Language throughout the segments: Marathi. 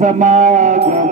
समागम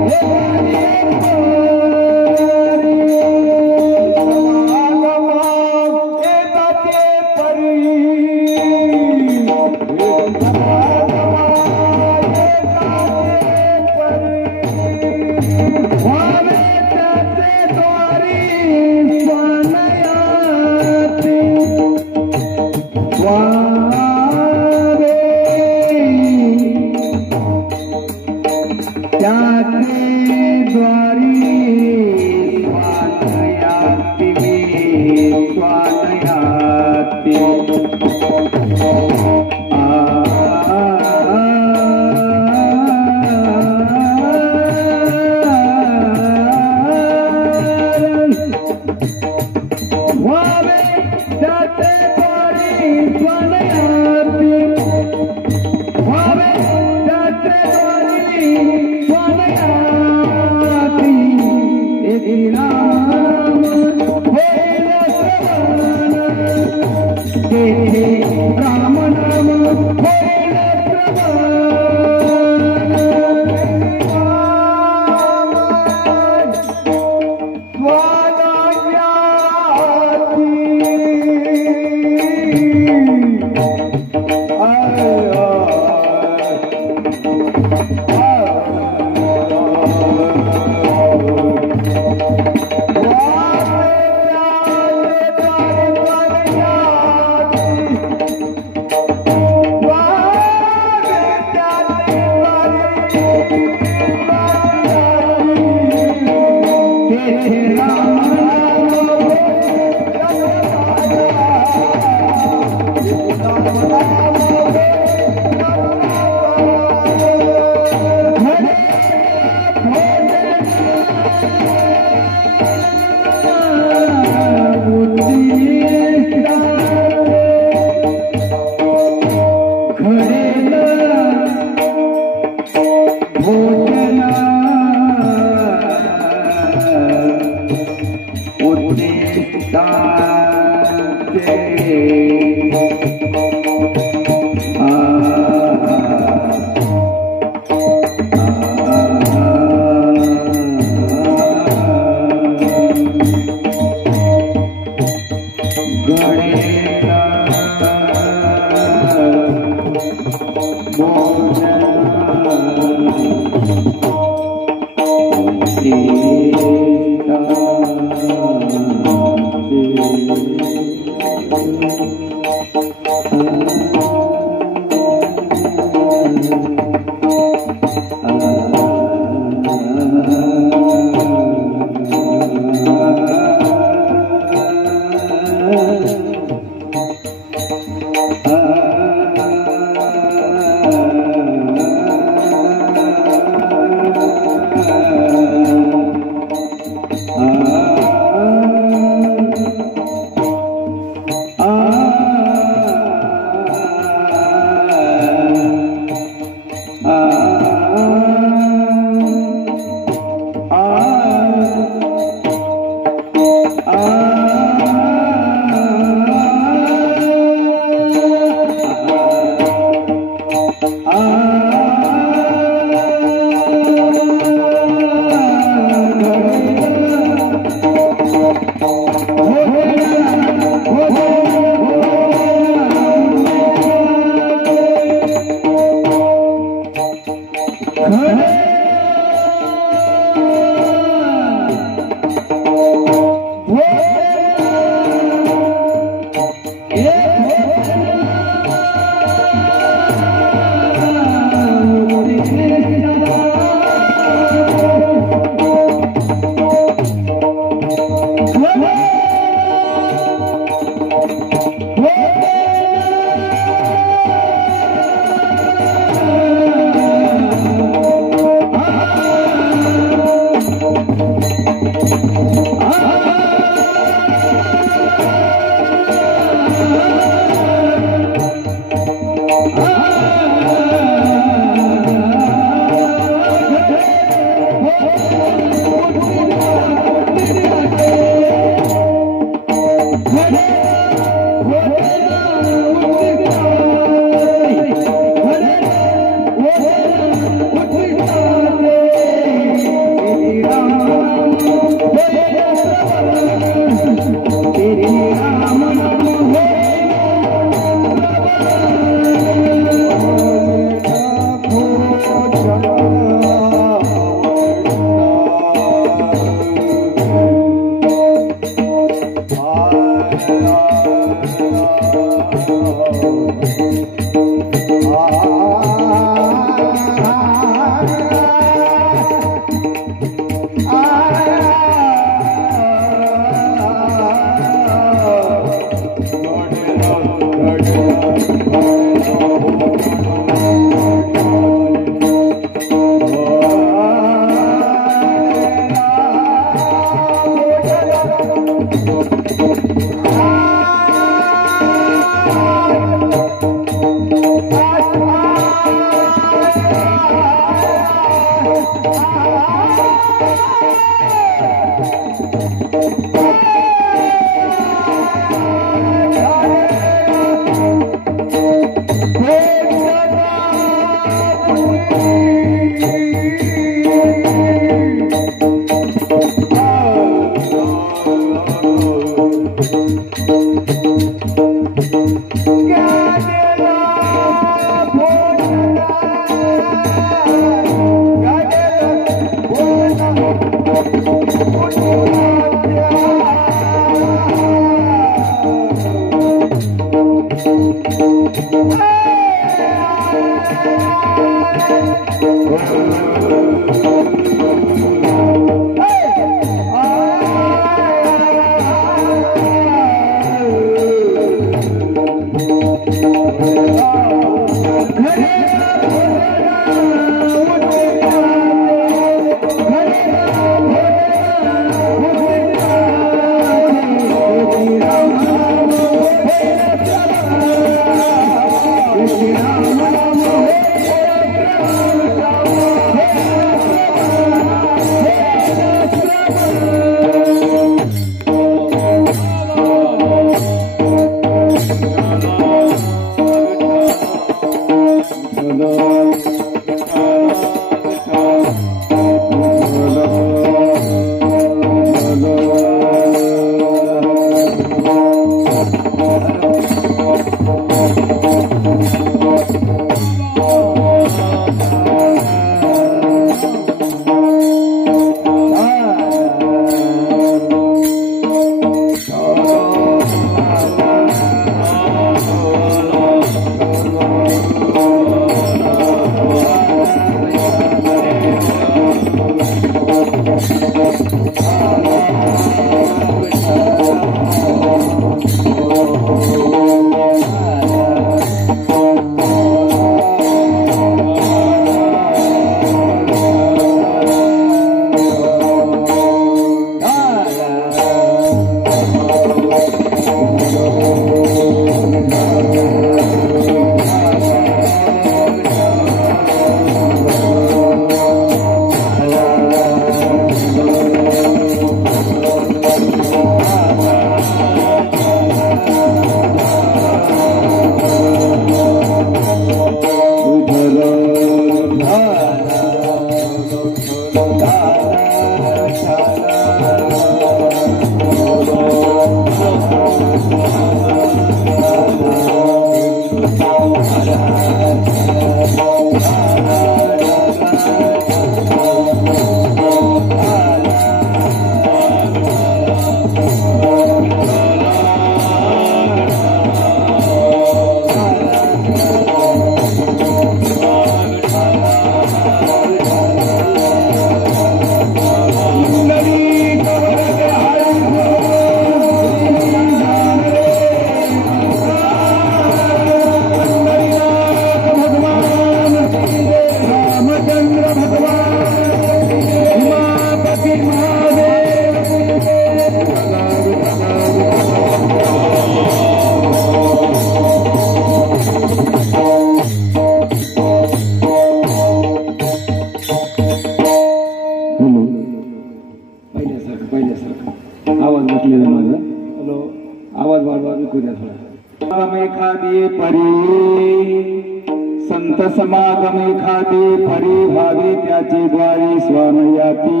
समागमे खाते फरे भावे त्याचे द्वारे स्वामयाती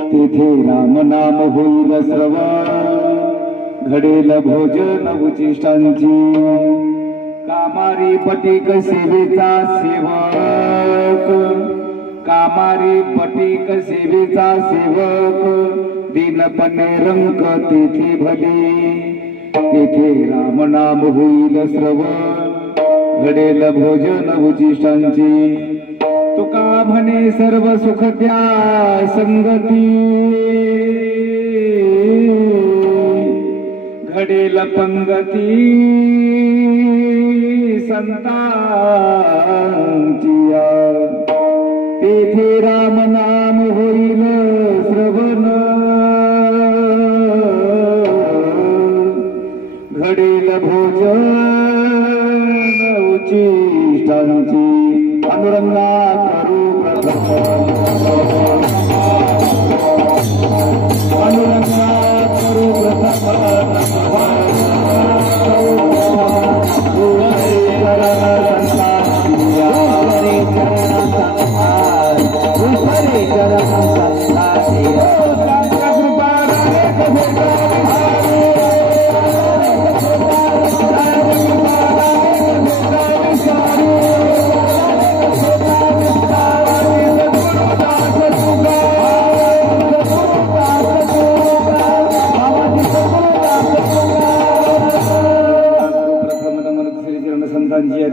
तेथे राम नाम होईल श्रवण घडेल भोजन उचिष्टांची कामारी पटीक सेवेचा सेवक कामारी पटीक सेवेचा सेवक दीनपणे रंक तेथे भले तेथे राम नाम होईल श्रवण घडेल भोजन उचिष्टांची तुका म्हणे सर्व सुख त्या संगती घडेल पंगती संतांची तेथे राम नाम होईल श्रवण घडेल भोजन उचिष्टांची अनुरंगा करू अनुरंगा करू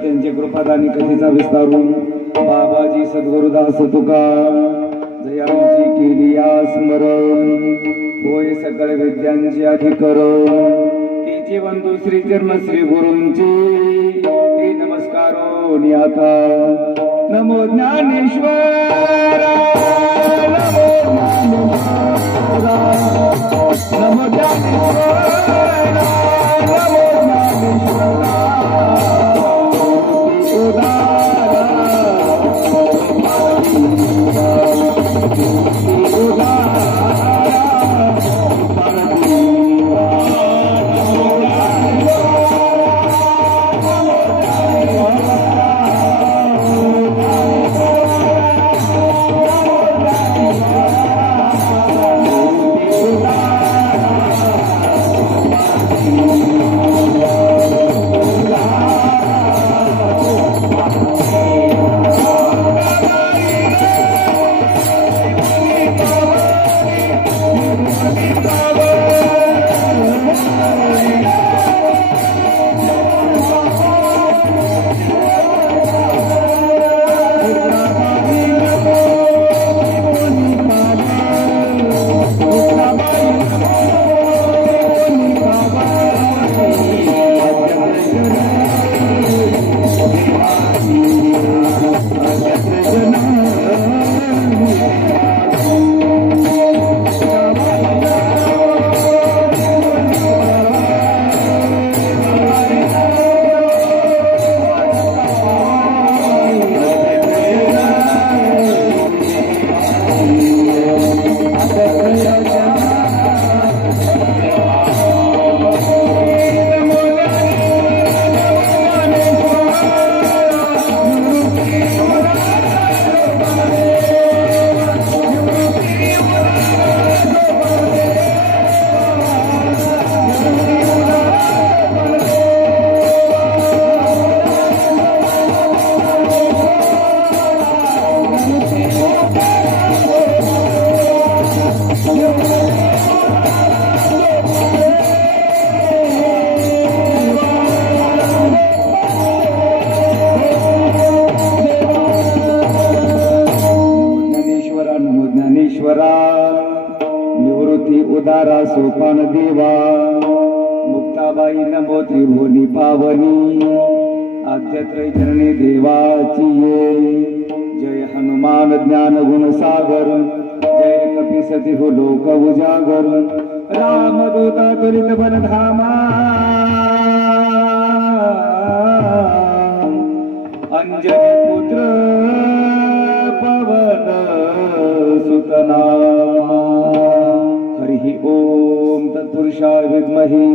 त्यांचे कृपादानी कथेचा विस्तारून बाबाजी सद्गुरुदास तुका जयांची केली स्मरण होय सकळ विद्यांचे अधिकरण तिचे बंधू श्री चरण श्री गुरूंचे ते नमस्कारो आता नमो ज्ञानेश्वर नमो ज्ञानेश्वर उदारा सोपान देवा मुक्ताबाई नमो त्रिभुवनी पावनी आद्यत्रय जननी देवाची जय हनुमान ज्ञान गुण सागर जय कपीसती हो लोक उजागर रामदूता त्वरित बलधामा अंजनी पुत्र पवन सुतना हरि ओम तत्पुरुषाय विद्महे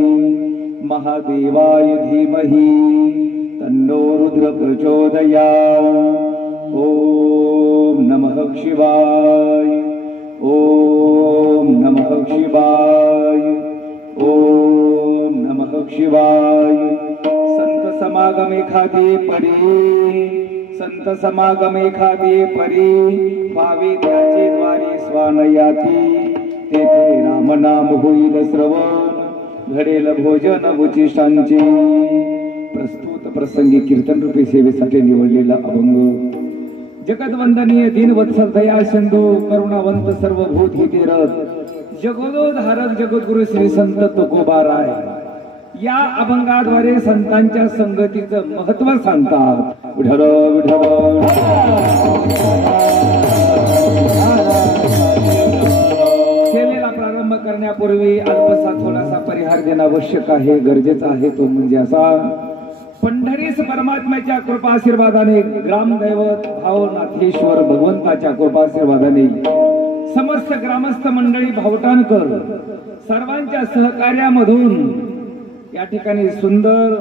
महादेवाय धीमहि तन्नो रुद्र प्रचोदयात्। ओम नमः शिवाय। ओम नमः शिवाय। ओम नमः शिवाय। संत समागम एखादे परी, संत समागम एखादे परी, व्हावे त्याचे द्वारी स्वानयाती, तेथे राम नाम होईल श्रवण, घडेल भोजन उचिष्टांचे। प्रस्तुत प्रसंगी कीर्तन रूपी सेवेसाठी निवडलेला अभंग जगदवंदनीय दीनवत्सल दया सिंधू करुणावंत सर्वभूत हितेरथ जगदोधारक जगद्गुरु श्री संत तुकोबाराय या अभंगाद्वारे संतांच्या संगतीचं महत्व सांगतात। विठ्ठल विठ्ठल। सेवेला प्रारंभ करण्यापूर्वी अल्पसा थोडासा परिहार देणं आवश्यक आहे, गरजेचा आहे। तो म्हणजे असा, पंढरीस परमात्म्याच्या कृपाशीर्वादाने, ग्रामदैवत भावनाथेश्वर भगवंताच्या कृपाशीर्वादाने समस्त ग्रामस्थ मंडळी भावटांकर सर्वांच्या सहकार्यामधून या ठिकाणी सुंदर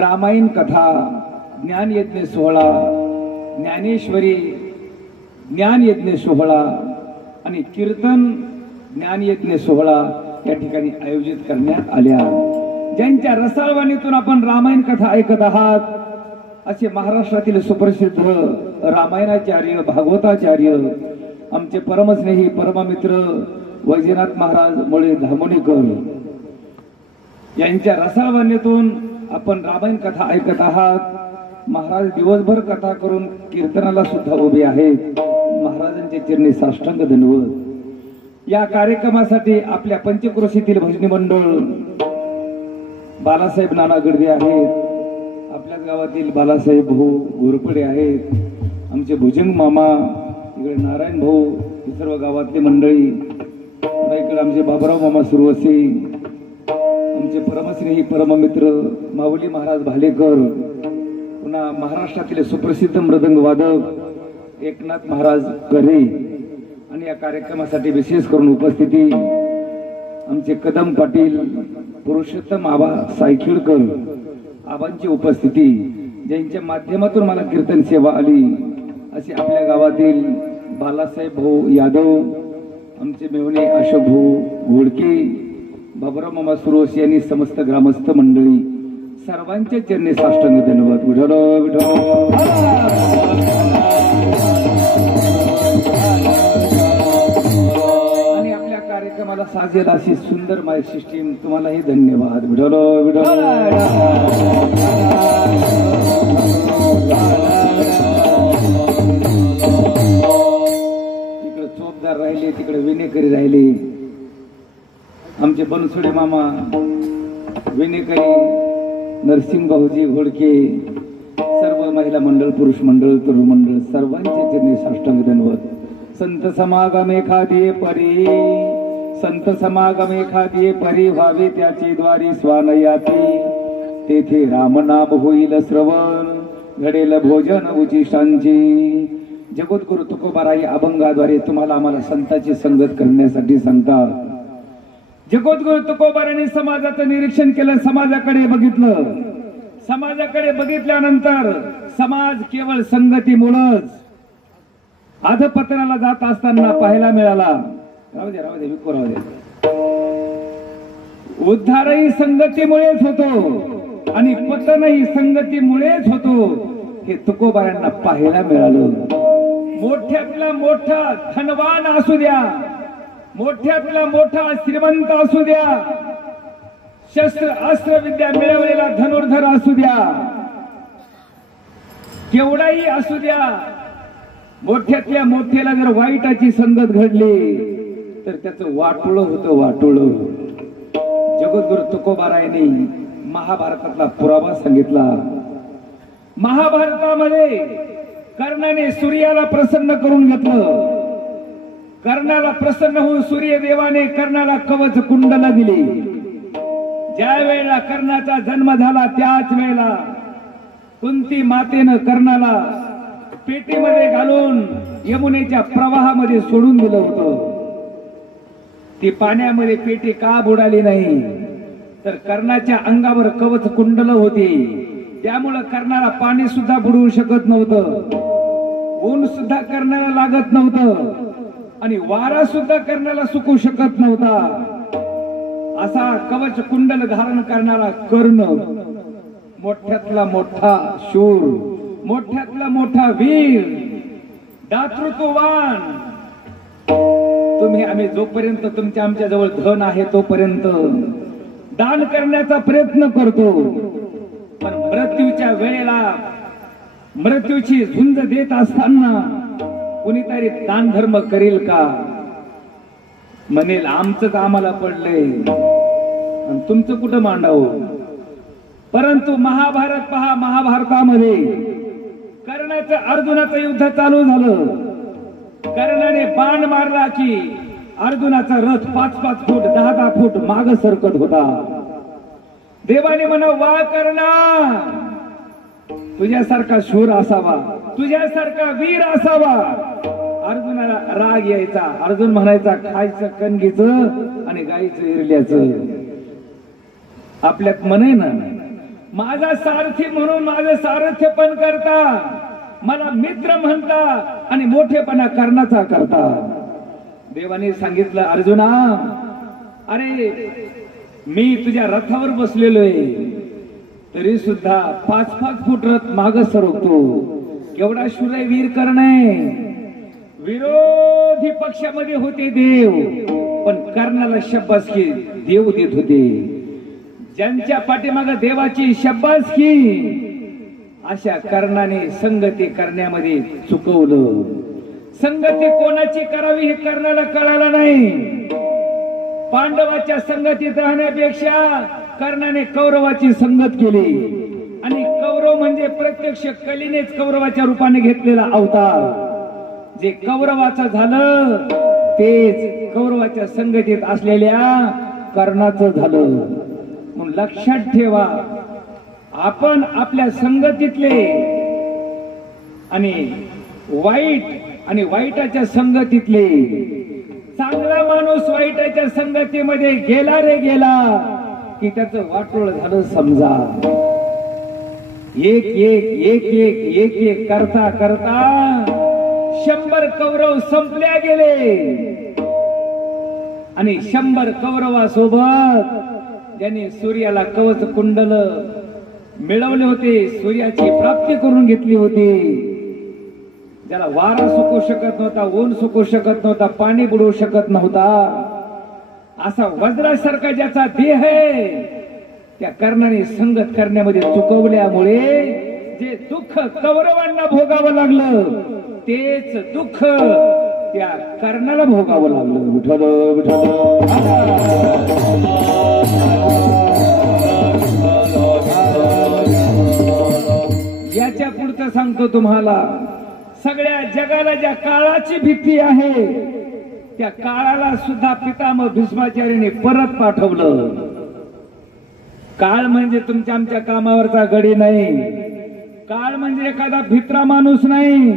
रामायण कथा, ज्ञान यज्ञ सोहळा, ज्ञानेश्वरी ज्ञान यज्ञ सोहळा आणि कीर्तन ज्ञान यज्ञ सोहळा या ठिकाणी आयोजित करण्यात आल्या। ज्यांच्या रसाळवाणीतून आपण रामायण कथा ऐकत आहात असे महाराष्ट्रातील सुप्रसिद्ध रामायणाचार्य भागवताचार्य आमचे परमस्नेही परममित्र वैजनाथ महाराज मुळे धामोणीकर यांच्या रसाळवाणीतून आपण रामायण कथा ऐकत आहात। महाराज दिवसभर कथा करून कीर्तनाला सुद्धा उभे आहेत। महाराजांच्या चरणी साष्टांग दंडवत। या कार्यक्रमासाठी आपल्या पंचक्रोशीतील भजनी मंडळ बालासाहेब नाना गडदे आहेत, आपल्याच गावातील बालासाहेब भाऊ घोरपडे आहेत, आमचे भुजंग मामा, इकडे नारायण भाऊ, ही सर्व गावातली मंडळी, इकडे आमचे बाबराव मामा सुरवसे, आमचे परमस्नेही परममित्र माऊली महाराज भालेकर, पुन्हा महाराष्ट्रातील सुप्रसिद्ध मृदंग वादक एकनाथ महाराज करे आणि या कार्यक्रमासाठी विशेष करून उपस्थिती आमचे कदम पाटील, पुरुषोत्तम आबा सायखिळकर आबांची उपस्थिती, ज्यांच्या माध्यमातून मला कीर्तन सेवा आली असे आपल्या गावातील बालासाहेब भाऊ यादव, आमचे मेवणे अशोक भाऊ घोडके, बाबुराव मामा सुरोशी यांनी समस्त ग्रामस्थ मंडळी सर्वांच्या चरणी साष्टांग दंडवत। विठ्ठल विठ्ठल। आणि आपल्या कार्यक्रमाला साजेल अशी सुंदर माईक सिस्टीम, तुम्हालाही धन्यवाद। विठ्ठल विठ्ठल। तिकडे चोपदार राहिले, तिकडे विनेकरी राहिले, आमचे बनसोडे मामा विनेकरी, नरसिंह भाऊजी घोडके, सर्व महिला मंडळ, पुरुष मंडळ, तरुण मंडळ सर्वांचे चरणी साष्टांग दंडवत। संत समागम एखादे परी, संत समागम एखादे परी, व्हावे त्याची द्वारी स्वानयाती, तेथे रामनाम होईल श्रवण, घडेल भोजन उचिष्टांची। जगद्गुरु तुकोबाराई अभंगाद्वारे तुम्हाला आम्हाला संतांची संगत करण्यासाठी सांगतात। जगद्गुरु तुकोबारांनी समाजाचं निरीक्षण केलं, समाजाकडे बघितलं, समाजाकडे बघितल्यानंतर समाज केवळ संगतीमुळेच अधपतनाला जात असताना पाहायला मिळाला। राहू दे विको राहू दे। उद्धारही संगतीमुळेच होतो आणि पतनही संगतीमुळेच होतो, हे तुकोबारांना पाहायला मिळालं। मोठ्यातला मोठा धनवान असू द्या, मोठ्यातला मोठा श्रीमंत असू द्या, शस्त्र अस्त्र विद्या मिळवलेला धनुर्धर असू द्या, केवढाही असू द्या, मोठ्यातल्या मोठ्याला जर वाईटाची संगत घडली तर त्याचं वाटोळं होतं, वाटोळं। जगद्गुरु तुकोबारायांनी महाभारतातला पुरावा सांगितला। महाभारतामध्ये कर्णाने सूर्याला प्रसन्न करून घेतलं। कर्णाला प्रसन्न होऊन सूर्यदेवाने कर्णाला कवच कुंडला दिली। ज्या वेळेला कर्णाचा जन्म झाला त्याच वेळेला कुंती मातेनं कर्णाला पेटीमध्ये घालून यमुनेच्या प्रवाहामध्ये सोडून दिलं होतं। ती पाण्यामध्ये पेटी का बुडाली नाही तर कर्णाच्या अंगावर कवच कुंडल होती। त्यामुळं कर्णाला पाणी सुद्धा बुडवू शकत नव्हतं, ऊन सुद्धा कर्णाला लागत नव्हतं आणि वारा सुद्धा कर्णाला सुकू शकत नव्हता. असा कवच कुंडल धारण करणारा कर्ण, मोठ्यातला मोठा शूर, मोठ्यातला मोठा वीर, दातृत्ववान. तुम्ही आम्ही जोपर्यंत तुमच्या आमच्या जवळ धन आहे तोपर्यंत दान करण्याचा प्रयत्न करतो, पण मृत्यूच्या वेळेला मृत्यूची झुंज देत असताना कुणीतरी दान धर्म करेल का? म्हणेल आमचंच आम्हाला पडलंय आणि तुमचं कुठं मांडावं. परंतु महाभारत पहा, महाभारतामध्ये कर्णाचं अर्जुनाचं युद्ध चालू झालं. कर्णाने बाण मारला की अर्जुनाचा रथ 5-5 फूट 10-10 फूट माग सरकत होता. देवाने म्हणा, वा कर्णा, तुझ्यासारखा शूर असावा, तुझ्यासारखा वीर असावा. अर्जुनाला राग यायचा. अर्जुन म्हणायचा, खायचं कणगीचं आणि गाईचं इरल्याचं. आपल्यात म्हणे ना, माझा सारथी म्हणून माझं सारथ्य पण करता, मला मित्र म्हणता आणि मोठेपणा कर्णाचा करता. देवाने सांगितलं, अर्जुना, अरे मी तुझ्या रथावर बसलेलो आहे, तरी सुद्धा 5-5 फूट रथ माग सरकतो. केवढा शूर वीर कर्ण आहे. विरोधी पक्षामध्ये होते देव, पण कर्णाला शब्बासकी देव देत होते. ज्यांच्या पाठीमागे देवाची शब्बासकी, अशा कर्णाने संगती करण्यामध्ये चुकवलं. संगती कोणाची करावी हे कर्णाला कळालं नाही. पांडवाच्या संगतीत राहण्यापेक्षा कर्णाने कौरवाची संगत केली आणि कौरव म्हणजे प्रत्यक्ष कलीनेच कौरवाच्या रूपाने घेतलेला अवतार. जे कौरवाचं झालं तेच कौरवाच्या संगतीत असलेल्या कर्णाचं झालं. म्हणून लक्षात ठेवा, आपण आपल्या संगतीतले आणि वाईट आणि वाईटाच्या संगतीतले, चांगला माणूस वाईटाच्या संगतीमध्ये गेला रे गेला की त्याचं वाटोळ झालं समजा. एक एक एक एक एक एक करता करता 100 कौरव संपल्या गेले आणि 100 कौरवासोबत त्यांनी सूर्याला कवच कुंडल मिळवले होते, सूर्याची प्राप्ती करून घेतली होती. ज्याला वारा सुकू शकत नव्हता, ऊन सुकू शकत नव्हता, पाणी बुडवू शकत नव्हता, असा वज्रासारखा ज्याचा देह आहे, त्या कर्णाने संगत करण्यामध्ये चुकवल्यामुळे जे दुःख कौरवांना भोगावं लागलं तेच दुःख त्या कर्णाला भोगावं लागलं. विठ्ठल विठ्ठल. याच्या पुढचं सांगतो तुम्हाला. सगळ्या जगाला ज्या काळाची भीती आहे त्या काळाला सुद्धा पितामह भीष्माचार्याने परत पाठवलं. काळ म्हणजे तुमच्या आमच्या कामावरचा गडी नाही, काळ म्हणजे एखादा भित्रा माणूस नाही.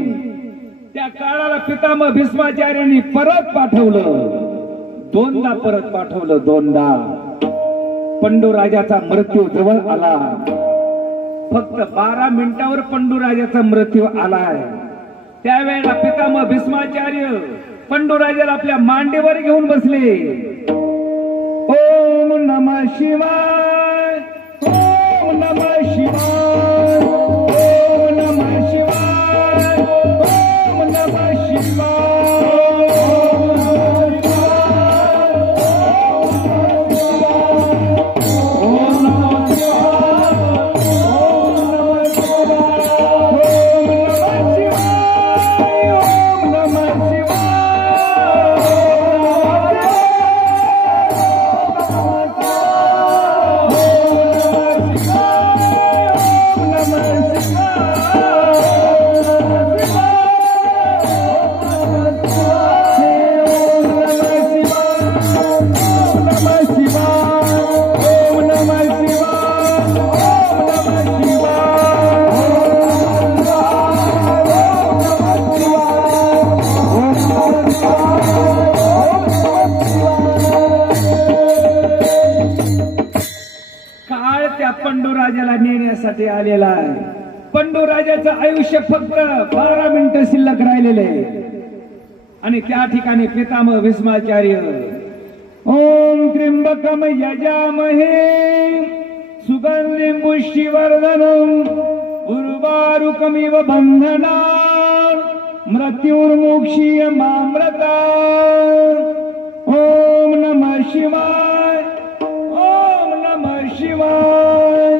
त्या काळाला पितामह भीष्माचार्यांनी परत पाठवलं. 2दा परत पाठवलं, 2दा. पंडूराजाचा मृत्यू जवळ आला. फक्त 12 मिनिटावर पंडूराजाचा मृत्यू आलाय. त्यावेळेला पितामह भीष्माचार्य पंडूराजाला आपल्या मांडीवर घेऊन बसले. ओम नमः शिवाय, ओम नमः शिवाय, ओम नमः शिवाय, ओम नमः शिवाय. पंडू राजाचं आयुष्य फक्त 12 मिनिटं शिल्लक राहिलेले आणि त्या ठिकाणी पितामह भीष्माचार्य ओम त्र्यंबकम यजामहे सुगंधिं पुष्टिवर्धनम् उर्वारुकमिव बन्धनात् मृत्युर्मुक्षीयमामृतात् ओम नमः शिवाय ओम नमः शिवाय।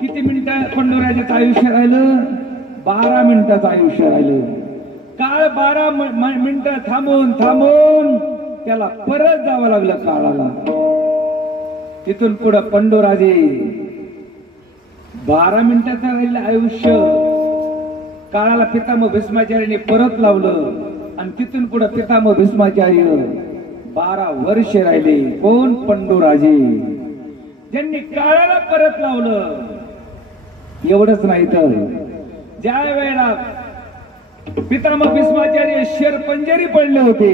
किती मिनिटं पंडूराजाचं आयुष्य राहिलं? 12 मिनिटाचं आयुष्य राहिलं। काळ 12 मिनिटं थांबून त्याला परत जावं लागलं काळाला। तिथून पुढे पंडूराजे 12 मिनिटाचं राहिलं आयुष्य काळाला पितामह भीष्माचार्यांनी परत लावलं आणि तिथून पुढे पितामह भीष्माचार्य 12 वर्ष राहिले। कोण? पंडूराजे, ज्यांनी काळाला परत लावलं। एवढंच नाही तर ज्या वेळेला पितामह भीष्माचार्य शेरपंजरी पडले होते,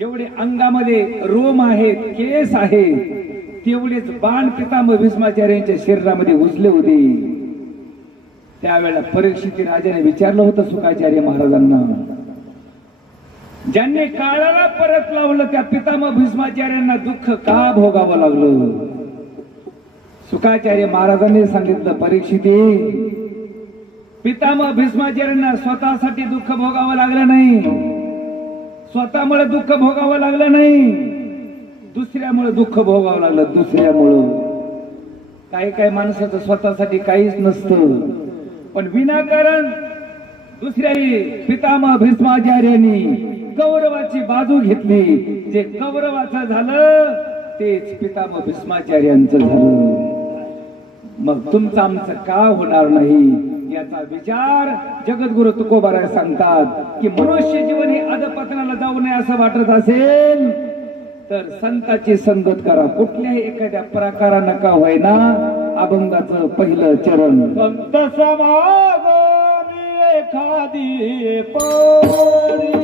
जेवढे अंगामध्ये रोम आहेत, केस आहेत, तेवढेच बाण पितामह भीष्माचार्यांच्या शरीरामध्ये घुसले होते। त्यावेळेला परीक्षित राजाने विचारलं होतं शुकाचार्य महाराजांना, ज्यांनी काळाला परत लावलं त्या पितामह भीष्माचार्यांना दुःख का भोगावं लागलं? शुकाचार्य महाराजांनी सांगितलं, परीक्षिती, पितामह भीष्माचार्यांना स्वतःसाठी दुःख भोगावं लागलं नाही, स्वतःमुळे दुःख भोगावं लागलं नाही, दुसऱ्यामुळे दुःख भोगावं लागलं। दुसऱ्यामुळं काही माणसाचं स्वतःसाठी काहीच नसतं, पण विनाकारण दुसऱ्या पितामह भीष्माचार्यांनी कौरवाची बाजू घेतली। जे कौरवाचं झालं तेच पितामह भीष्माचार्यांचं झालं। मग तुमचं आमचं का होणार नाही याचा विचार जगद्गुरु तुकोबाराय सांगतात की मनुष्य जीवन हे अधपतनाला जाऊ नये असं वाटत असेल तर संताची संगत करा। कुठल्याही एखाद्या प्रकारा नका होईना अभंगाचं पहिलं चरण संत समागमी एखादी परी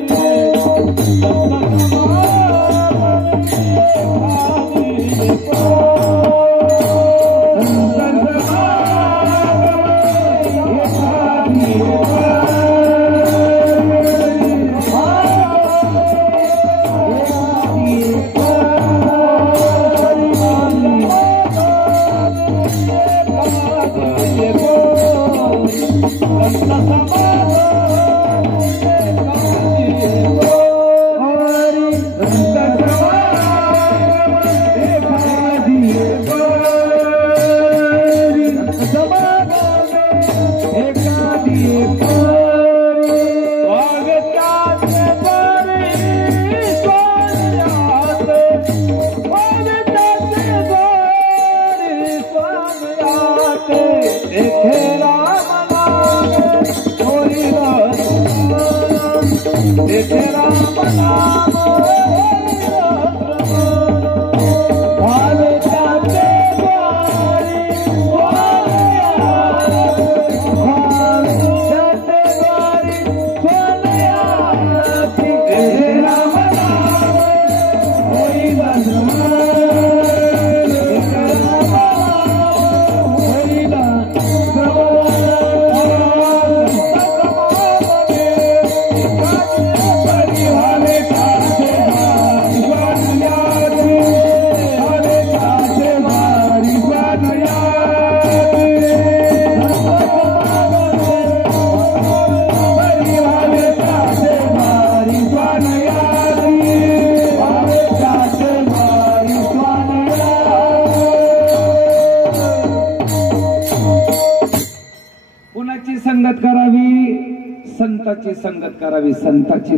संताची संगत करावी। संताची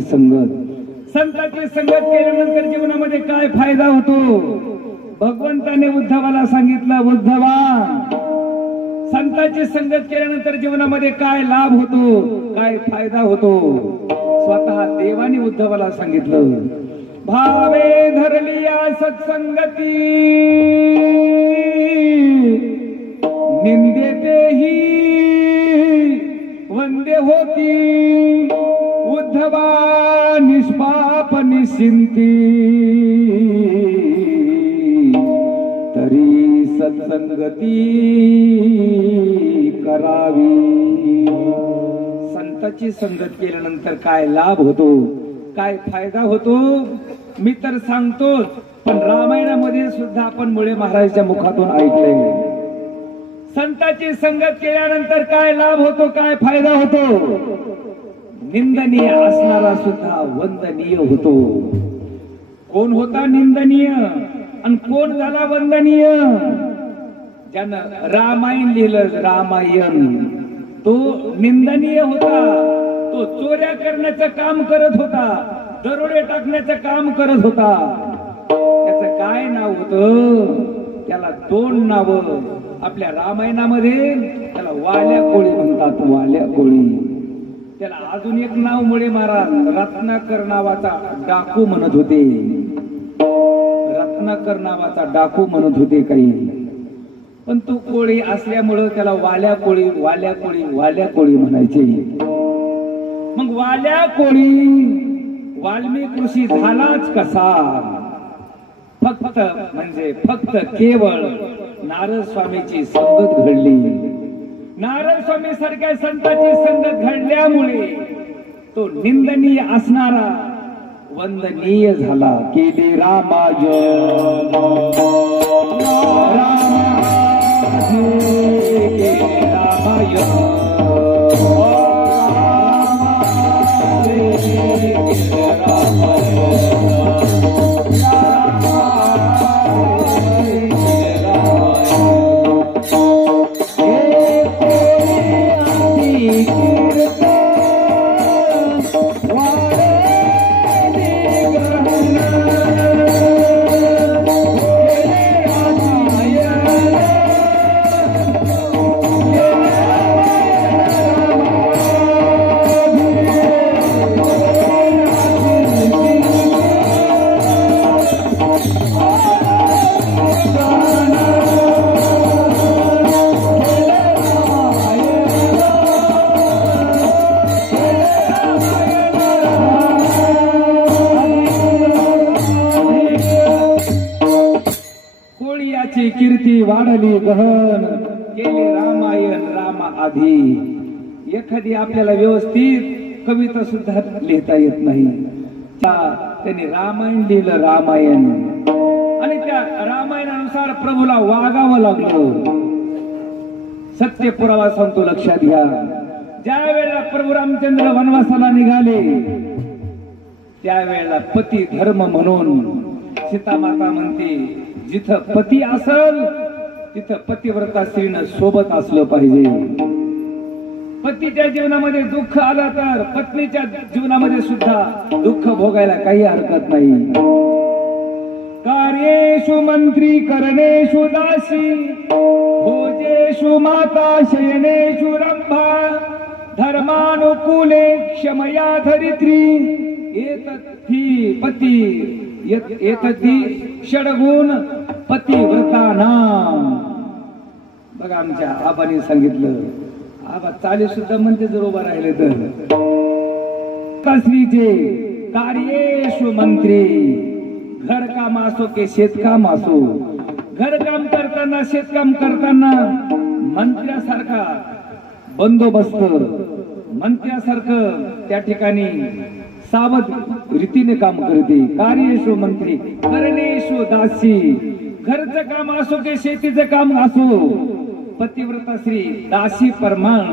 संगत केल्यानंतर जीवनामध्ये काय फायदा होतो? भगवंताने उद्धवाला सांगितलं, उद्धवा, संताची संगत केल्यानंतर जीवनामध्ये काय लाभ होतो, काय फायदा होतो? स्वतः देवाने उद्धवाला सांगितलं, भावे धरली या सत्संगती निंदे तेही वंदे होती उद्धवा निष्पाप निश्चिंती तरी सत्संगती करावी. संताची संगत केल्यानंतर काय लाभ होतो, काय फायदा होतो मी तर सांगतोच, पण रामायणामध्ये सुद्धा आपण मुळे महाराजांच्या मुखातून ऐकले. संताची संगत केल्यानंतर काय लाभ होतो, काय फायदा होतो. निंदनीय असणारा सुद्धा वंदनीय होतो. कोण होता निंदनीय आणि कोण झाला वंदनीय? ज्यानं रामायण लिहिलं, रामायण, तो निंदनीय होता. तो चोऱ्या करण्याचं काम करत होता, दरोडे टाकण्याचं काम करत होता. त्याचं काय नाव होतं? त्याला दोन नावं आपल्या रामायणामध्ये. त्याला वाल्या कोळी म्हणतात, वाल्या कोळी. त्याला अजून एक नाव मुळे महाराज रत्नाकर नावाचा डाकू म्हणत होते. रत्नाकर नावाचा डाकू म्हणत होते काही. पण तो कोळी असल्यामुळं त्याला वाल्या कोळी, वाल्या कोळी, वाल्या कोळी म्हणायचे. मग वाल्या कोळी वाल्मिक ऋषी झालाच कसा? फक्त म्हणजे फक्त केवळ नारद स्वामीची संगत घडली. नारद स्वामी सारख्या संतांची संगत घडल्यामुळे तो निंदनीय असणारा वंदनीय झाला. केले रामायण, कीर्ती वाढली गहन. केले रामायण रामा आधी. एखादी आपल्याला व्यवस्थित कविता सुद्धा लिहिता येत नाही. त्यांनी रामायण लिहिलं, रामायण. आणि त्या रामायणानुसार प्रभूला वागावं लागलं. सत्य पुरावा सांगतो, लक्षात घ्या. ज्या वेळेला प्रभू रामचंद्र वनवासाला निघाले त्यावेळेला पती धर्म म्हणून सीता माता म्हणते, जिथं पती असल तिथं पतिव्रता स्त्रीनं सोबत असलं पाहिजे. पतीच्या जीवनामध्ये दुःख आलं तर पत्नीच्या जीवनामध्ये सुद्धा दुःख भोगायला काही हरकत नाही. कार्येषु मंत्री करणेषु दासी, भोजेषु माता शयनेषु रंभा, धर्मानुकूले क्षमया धरित्री, एतद्धि पती एतद्धि षडगुण पतिव्रताना. बघा आमच्या आबाने सांगितलं. आबा चाले सुद्धा म्हणते जर उभा राहिले तर स्त्रीचे कार्येषु मंत्री. घर काम असो की शेतकाम असो, घरकाम करताना शेतकाम करताना मंत्र्यासारखा बंदोबस्त, मंत्र्यासारखं त्या ठिकाणी सावध रीतीने काम करते. कार्येषु मंत्री करणेषु दासी. घरचं काम असो की शेतीचं काम असो, पतिव्रता स्त्री दासी प्रमाण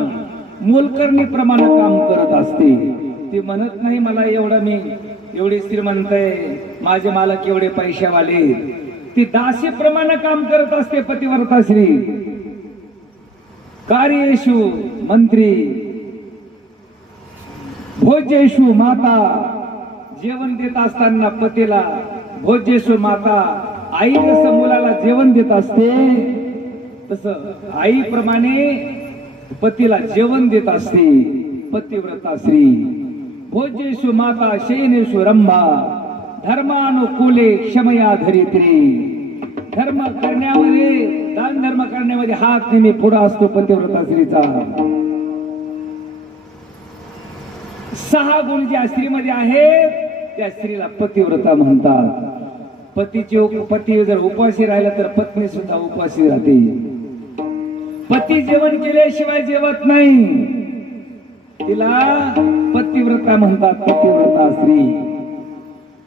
मोलकरणी प्रमाणे काम करत असते. ती म्हणत नाही मला मी एवढी श्रीमंत आहे, माझे मालक एवढे पैशावाले. ती दासी प्रमाणे काम करत असते पतिव्रता स्त्री. कार्येषु मंत्री भोजेषु माता. जेवण देत असताना पतीला भोजेषु माता, आई जसं मुलाला जेवण देत असते तसं आईप्रमाणे पतीला जेवण देत असते पतिव्रता स्त्री. भोजेषु माता शयनेषु रंभा, धर्मानुकूले क्षमया धरित्री. धर्म करण्यामध्ये, दान धर्म करण्यामध्ये हात नेहमी पुढा असतो पतिव्रता स्त्रीचा. 6 गुण ज्या स्त्रीमध्ये आहेत त्या स्त्रीला पतिव्रता म्हणतात. पती जर उपाशी राहिला तर पत्नी सुद्धा उपाशी राहते. पती जेवण केल्याशिवाय जेवत नाही. तिला पतिव्रता म्हणतात, पतिव्रता स्त्री.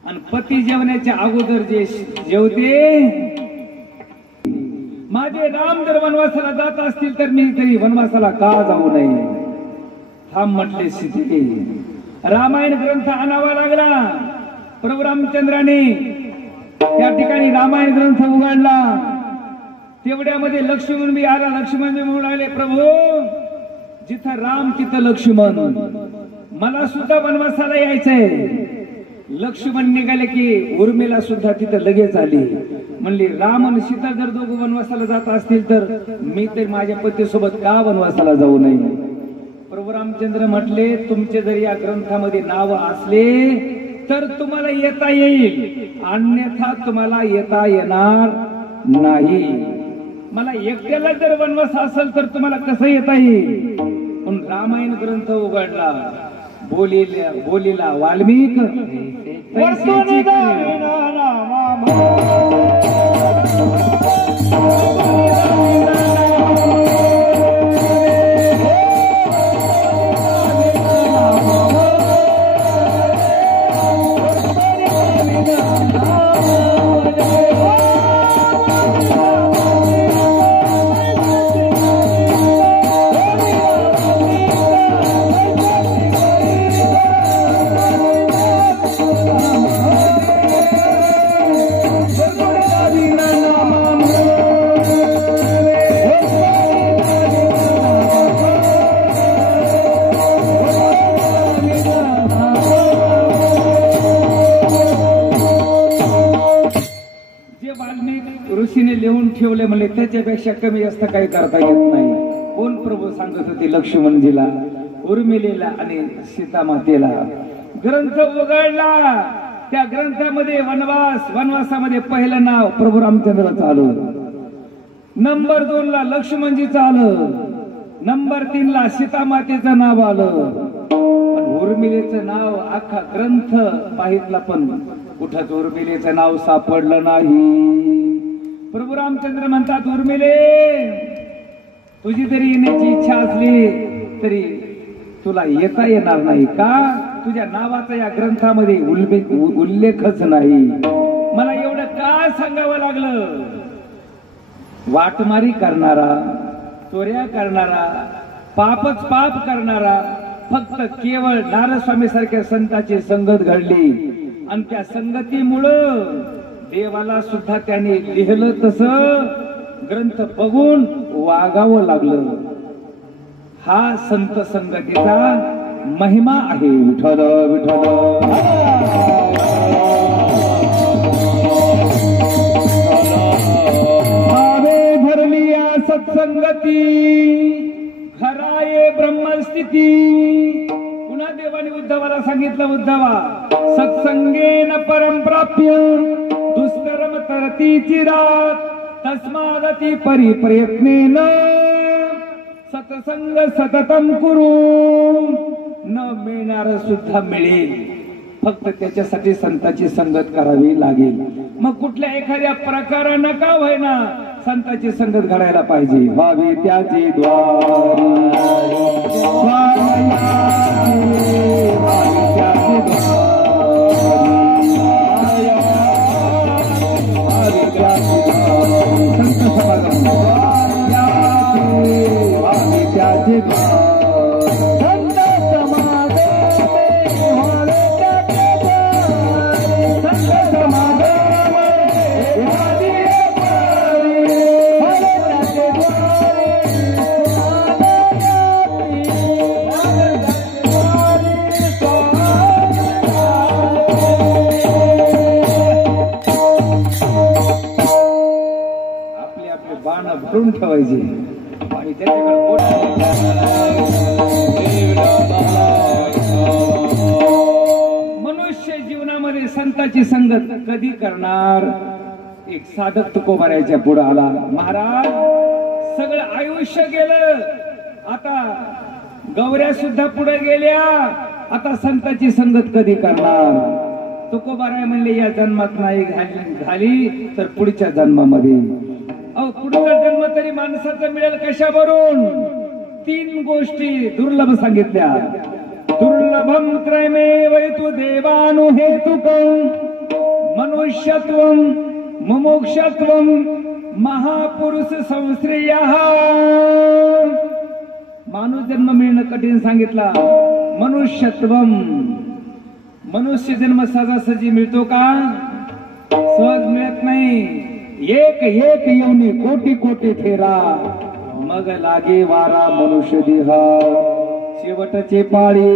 आणि पती जेवण्याच्या अगोदर जे जेवते, माझे राम जर वनवासाला जात असतील तर मी तरी वनवासाला का जाऊ नये. थांब म्हटले सीते. रामायण ग्रंथ आणावा लागला. प्रभू रामचंद्राने त्या ठिकाणी रामायण ग्रंथ उघडला. तेवढ्यामध्ये लक्ष्मण बी आला. लक्ष्मण बी म्हणून आले, प्रभू जिथं राम तिथं लक्ष्मण, मला सुद्धा वनवासाला यायचंय. लक्ष्मण निघाले की उर्मिला सुद्धा तिथं लगेच आली. म्हणली राम आणि सीता जर दोघं वनवासाला जात असतील तर मी तर माझ्या पतीसोबत का वनवासाला जाऊ नये. प्रभू रामचंद्र म्हटले, तुमचे जर या ग्रंथामध्ये नाव असले तर तुम्हाला येता येईल, अन्यथा तुम्हाला येता येणार नाही. मला एकट्याला जर वनवास असेल तर तुम्हाला कसं येता येईल. पण रामायण ग्रंथ उघडला. बोलीला वाल्मिक ठेवले म्हणले त्याच्यापेक्षा कमी जास्त काही करता येत नाही. कोण प्रभू सांगत होते लक्ष्मणजीला, उर्मिलेला आणि सीतामातेला. ग्रंथ उघडला. त्या ग्रंथामध्ये वनवासामध्ये पहिलं नाव प्रभू रामचंद्राचं आलं. नंबर 2 ला लक्ष्मणजीचं आलं. नंबर 3 ला सीतामातेचं नाव आलं. उर्मिलेचं नाव अख्खा ग्रंथ पाहितला पण कुठंच उर्मिलेचं नाव सापडलं नाही. प्रभू रामचंद्र म्हणतात, उर्मिले तुझी जरी येण्याची इच्छा असली तरी तुला येता येणार नाही. का? तुझ्या नावाचा या ग्रंथामध्ये उल्लेखच नाही. मला एवढं का सांगावं लागलं. वाटमारी करणारा, चोऱ्या करणारा, पापच पाप करणारा, फक्त केवळ नारस्वामी सारख्या संतांची संगत घडली आणि त्या संगतीमुळं देवाला सुद्धा त्याने लिहिलं तसं ग्रंथ बघून वागावं लागलं. हा संत संगतीचा महिमा आहे. विठ्ठल विठ्ठल भावे धरली या सत्संगती, खराये ब्रह्मस्थिती. पुन्हा देवाने उद्धवाला सांगितलं, उद्धवा सत्संगेन परम प्राप्य दुष्कर्म तरतीची रात, तस्मादती परिप्रयत्नेन सत्संग सततम कुरु. न मिळणार सुद्धा मिळेल, फक्त त्याच्यासाठी संतांची संगत करावी लागेल. मग कुठल्या एखाद्या प्रकारानं का होईना संतांची संगत घडायला पाहिजे. व्हावे त्याचे द्वार भरून ठेवायचे आणि मनुष्य जीवनामध्ये संतांची संगत कधी करणार. एक साधक तुकोबारायच्या पुढे आला. महाराज सगळं आयुष्य गेलं, आता गौऱ्या सुद्धा पुढे गेल्या, आता संतांची संगत कधी करणार. तुकोबाराय म्हणले, या जन्मात नाही झाली तर पुढच्या जन्मामध्ये. अहो पुढचा जन्म तरी माणसाचा मिळेल कशावरून? 3 गोष्टी दुर्लभ सांगितल्या. दुर्लभम त्रयमेव तु देवानु हेतुकं मनुष्यत्वं मुमुक्षत्वं महापुरुष संश्रेयः. माणूस जन्म मिळणं कठीण सांगितला. मनुष्यत्वम, मनुष्य जन्म सहजासहजी मिळतो का? सहज मिळत नाही. एक एक येऊनी कोटी कोटी फेरा मग लागे वारा मनुष्य देह. शेवटचे पाळी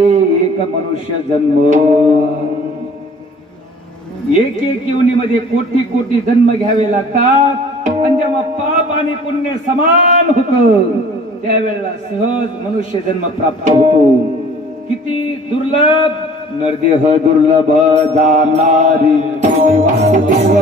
एक मनुष्य जन्म. एक एक येऊनीमध्ये कोटी कोटी जन्म घ्यावे लागतात. आणि जेव्हा पाप आणि पुण्य समान होतं त्यावेळेला सहज मनुष्य जन्म प्राप्त होतो. किती दुर्लभ. नरदेह दुर्लभ जाणारी वासुदेव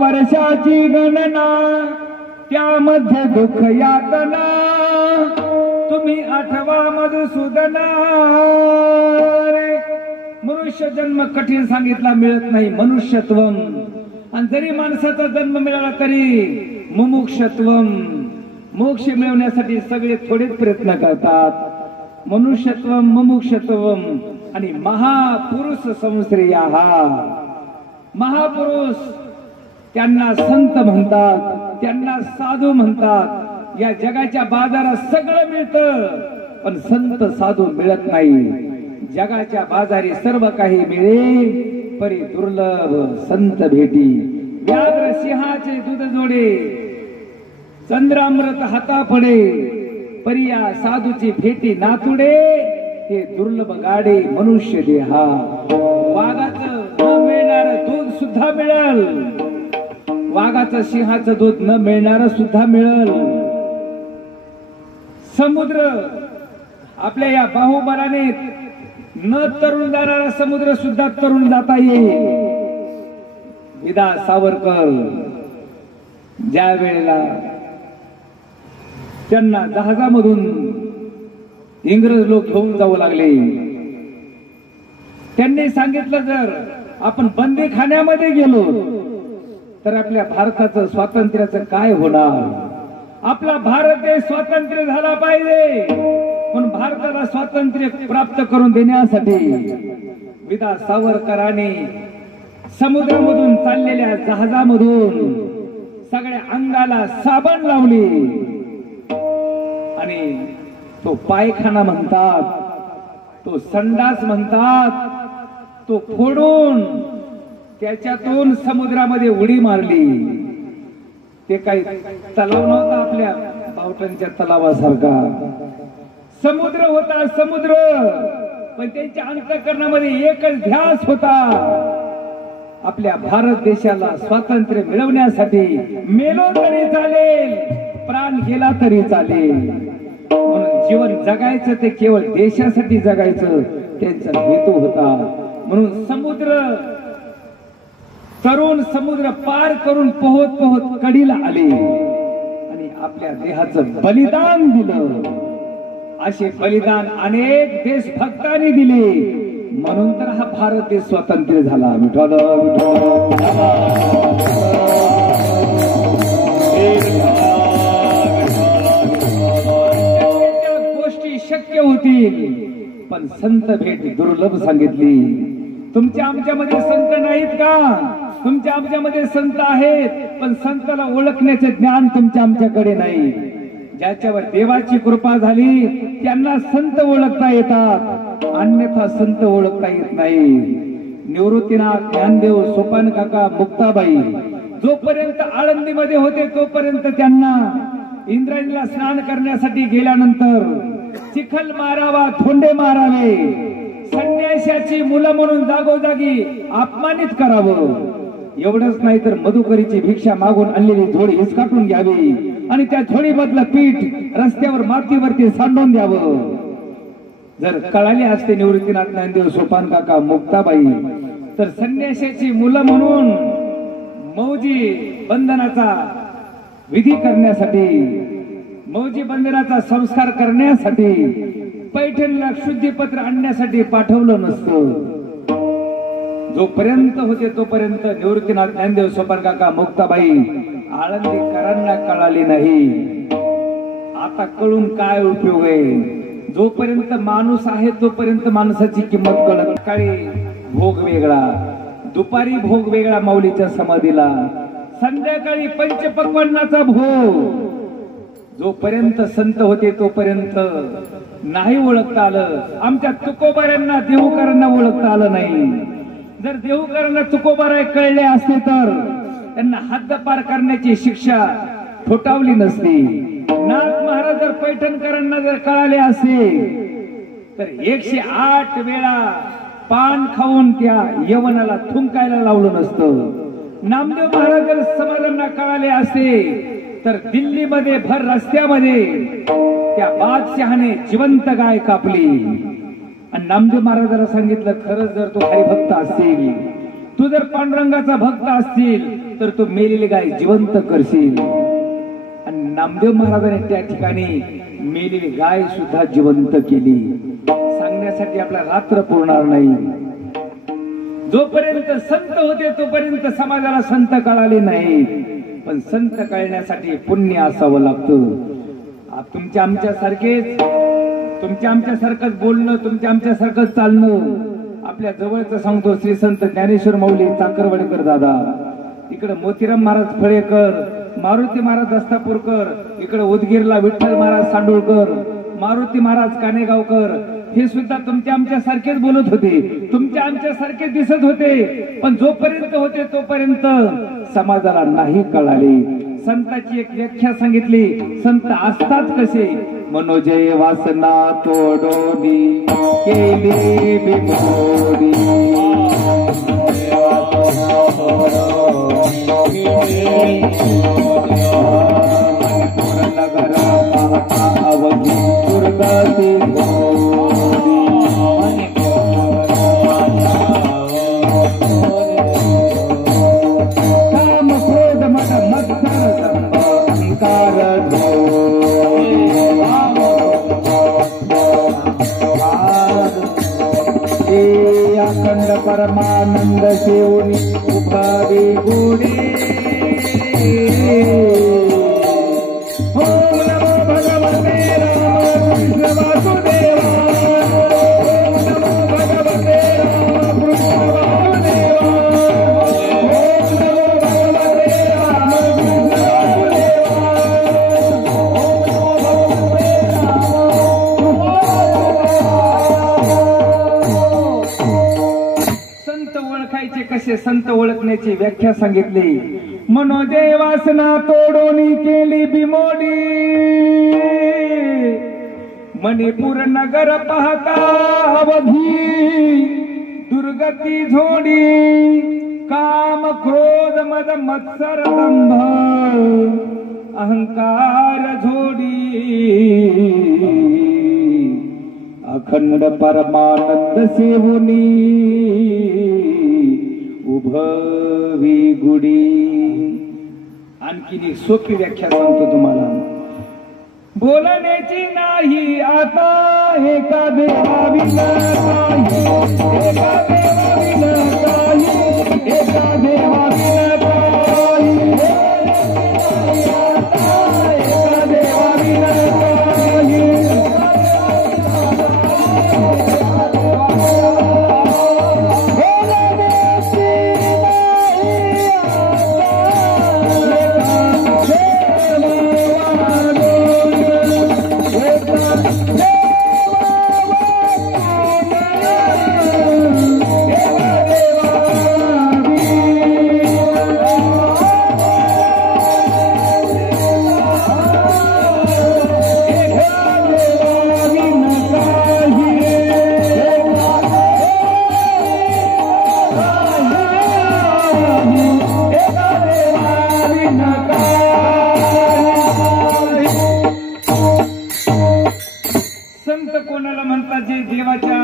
वर्षाची गणना त्यामध्ये दुःख यातना तुम्ही आठवा मधुसूदना. मनुष्य जन्म कठीण सांगितला, मिळत नाही. मनुष्यत्वम. आणि जरी माणसाचा जन्म मिळाला तरी मुमुक्षत्वम, मोक्ष मिळवण्यासाठी सगळे थोडेच प्रयत्न करतात. मनुष्यत्वम मुमुक्षत्वम आणि महापुरुष संश्रेया. महापुरुष त्यांना संत म्हणतात, त्यांना साधू म्हणतात. या जगाच्या बाजारात सगळं मिळतं पण संत साधू मिळत नाही. जगाच्या बाजारी सर्व काही मिळे परी दुर्लभ संत भेटी. व्याघ्र सिंहाचे दूध जोडे चंद्रामृत हाता पडे परी या साधूची भेटी नातुडे. हे दुर्लभ गाडे मनुष्य देहा. वाघाचं न मिळणार दूध सुद्धा मिळेल, वाघाचं सिंहाचं दूध न मिळणार सुद्धा मिळेल. समुद्र आपल्या या बाहुबलाने न तरुण जाणारा समुद्र सुद्धा तरुण जाता येईल. विदा सावरकर ज्या वेळेला त्यांना जहाजामधून इंग्रज लोक घेऊन जाऊ लागले, त्यांनी सांगितलं जर आपण बंदीखान्यामध्ये गेलो तर आपल्या भारताचं स्वातंत्र्याचं काय होणार. आपला भारत देश स्वातंत्र्य झाला पाहिजे, पण भारताला स्वातंत्र्य प्राप्त करून देण्यासाठी विदा सावरकरांनी समुद्रामधून चाललेल्या जहाजामधून सगळ्या अंगाला साबण लावली आणि तो पायखाना म्हणतात, तो संडास म्हणतात, तो फोडून त्याच्यातून समुद्रामध्ये उडी मारली. ते काही तलाव नव्हता आपल्या बावटांच्या तलावासारखा, समुद्र होता समुद्र. पण त्यांच्या अंतःकरणामध्ये एकच ध्यास होता, आपल्या भारत देशाला स्वातंत्र्य मिळवण्यासाठी मेलो तरी चालेल, प्राण गेला तरी चालेल. म्हणून जीवन जगायचं ते केवळ देशासाठी जगायचं त्यांचा हेतू होता. म्हणून समुद्र तरुण समुद्र पार करून पोहत पोहत कडीला आले आणि आपल्या देहाचं बलिदान दिलं. असे बलिदान अनेक देशभक्तांनी दिले, म्हणून तर हा भारत देश स्वतंत्र झाला. विठ्ठल विठ्ठल. गोष्टी शक्य होतील पण संत भेट दुर्लभ सांगितली. तुमच्या आमच्यामध्ये संत नाहीत का? तुमच्या आमच्यामध्ये संत आहेत पण संताला ओळखण्याचे ज्ञान तुमच्या आमच्याकडे नाही. ज्याच्यावर देवाची कृपा झाली त्यांना संत ओळखता येतात, अन्यथा संत ओळखता येत नाही. निवृत्तीनाथ, ज्ञानदेव, सोपान काका, मुक्ताबाई जोपर्यंत आळंदीमध्ये होते तोपर्यंत त्यांना इंद्रायणीला स्नान करण्यासाठी गेल्यानंतर चिखल मारावा, थोंडे मारावे, संन्याशाची मुलं म्हणून जागोजागी अपमानित करावं. एवढंच नाही तर मधुकरीची भिक्षा मागून आणलेली झोळी हिसकाटून घ्यावी आणि त्या झोळीमधलं पीठ रस्त्यावर मातीवरती सांडून द्यावं. जर कळाले असते निवृत्तीनाथ, ज्ञानदेव, सोपान काका, मुक्ताबाई तर संन्याशाची मुलं म्हणून मौजी बंधनाचा विधी करण्यासाठी, मौजी बंधनाचा संस्कार करण्यासाठी पैठणला शुद्धीपत्र आणण्यासाठी पाठवलं नसतं. जोपर्यंत होते तोपर्यंत निवृत्तीनाथ, ज्ञानदेव, सोपान काका, मुक्ताबाई आळंदीकरांना कळाली नाही. आता कळून काय उपयोग आहे? जोपर्यंत माणूस आहे तोपर्यंत माणसाची किंमत कळत. सकाळी भोग वेगळा, दुपारी भोग वेगळा माऊलीच्या समाधीला, संध्याकाळी पंचपक्वान्नाचा भोग. जोपर्यंत संत होते तोपर्यंत नाही ओळखता आलं. आमच्या तुकोबाऱ्यांना, देहूकरांना ओळखता आलं नाही. जर देहूकरांना तुकोबाराय कळले असते तर त्यांना हद्दपार करण्याची शिक्षा ठोठावली नसती. नाथ महाराज जर पैठणकरांना जर कळाले असते तर 108 वेळा पान खाऊन त्या यवनाला थुंकायला लावलं नसतं. नामदेव महाराज जर समाजांना कळाले असते तर दिल्लीमध्ये भर रस्त्यामध्ये त्या बादशहाने जिवंत गाय कापली आणि नामदेव महाराजांना सांगितलं, खरंच जर तू हरिभक्त असशील, तू जर पांडुरंगाचा भक्त असशील तर तू मेलेली गाय जिवंत करशील. आणि नामदेव महाराजांनी त्या ठिकाणी मेलेली गाय सुद्धा जिवंत केली. सांगण्यासाठी आपला रात्र पुरणार नाही. जोपर्यंत संत होते तोपर्यंत समाजाला संत कळाले नाही, पण संत कळण्यासाठी पुण्य असावं लागतं. तुमच्या आमच्यासारखंच बोलणं, तुमच्या आमच्यासारखंच चालणं. आपल्या जवळचं सांगतो, श्री संत ज्ञानेश्वर माऊली चाकरवाडीकर दादा, इकडे मोतीराम महाराज फळेकर, मारुती महाराज दस्तापूरकर, इकडे उदगीरला विठ्ठल महाराज सांडोळकर, मारुती महाराज कानेगावकर, हे सुद्धा तुमच्या आमच्यासारखेच बोलत होते, तुमच्या आमच्यासारखे दिसत होते. पण जोपर्यंत होते तोपर्यंत समाजाला नाही कळाले. संताची एक व्याख्या सांगितली, संत असतात कसे? मनोजय वासना तोडोनी केली बिमोडी, अवघी दुर्गाची अखंड परमानंद शिवनी उभारी गुडी. ओम नमो भगवते रामकृष्ण वासुदेवा, ओम नमो भगवते रामकृष्ण वासुदेवा, ओम नमो भगवते रामकृष्ण वासुदेवा, ओम नमो भगवते. संत ओळखायचे कसे? संत ओळखण्याची व्याख्या सांगितली. मनोजय वासना तोडोनी केली बिमोडी, मणिपूर नगर पाहता अवघी दुर्गती झोडी. काम क्रोध मद मत्सर दंभ अहंकार झोडी. अखंड परमानंद सेवनी उभवी गुडी. आणखी एक सोपी व्याख्या सांगतो तुम्हाला. बोलण्याची नाही आता एका देवाविना काही, एका देवाविना काही, एका देवाविना काही. देवाच्या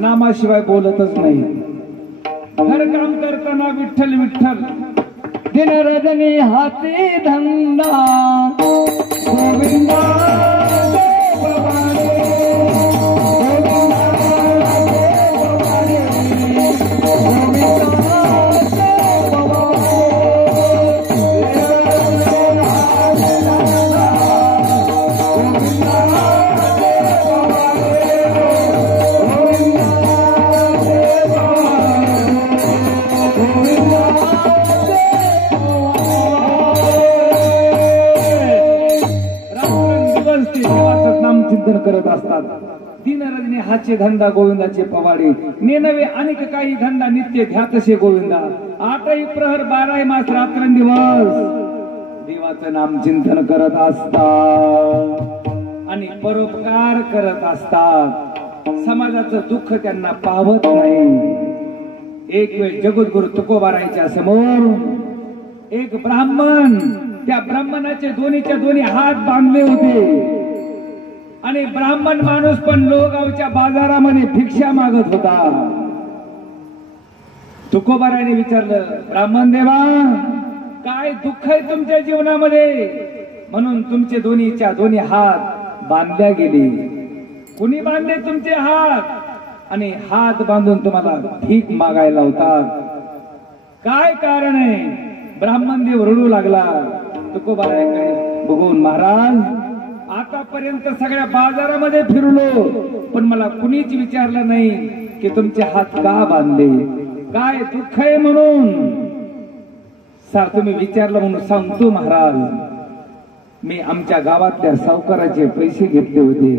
नामाशिवाय बोलतच नाही. घर काम करताना विठ्ठल विठ्ठल, दिन रजनी हाती धंदा गोविंदा देववाणी, चिंतन करत असतात. दिन रजनी हाचे धंदा गोविंदाचे पवाडे, नेनवे अनेक काही धंदा नित्य ध्यातसे गोविंदा. आठही प्रहर 12 मास रात्रंदिवस देवाचं नाम चिंतन करत असतात आणि परोपकार करत असतात. समाजाचं दुःख त्यांना पावत नाही. एक वेळ जगद्गुरु तुकोबारायांच्या समोर एक ब्राह्मण, त्या ब्राह्मणाचे दोन्ही हात बांधले होते आणि ब्राह्मण माणूस पण लोगावच्या बाजारामध्ये भिक्षा मागत होता. तुकोबाराने विचारलं, ब्राह्मण देवा, काय दुःख आहे तुमच्या जीवनामध्ये म्हणून तुमचे दोन्ही हात बांधल्या गेले? कुणी बांधले तुमचे हात आणि हात बांधून तुम्हाला भीक मागायला होतात? काय कारण आहे? ब्राह्मण देव रडू लागला. तुकोबाराकडे बघून, महाराज, आतापर्यंत सगळ्या बाजारामध्ये फिरलो पण मला कुणीच विचारलं नाही की तुमचे हात का बांधले, काय दुःख आहे म्हणून. तुम्ही विचारलं म्हणून सांगतो महाराज. मी आमच्या गावातल्या सावकाराचे पैसे घेतले होते.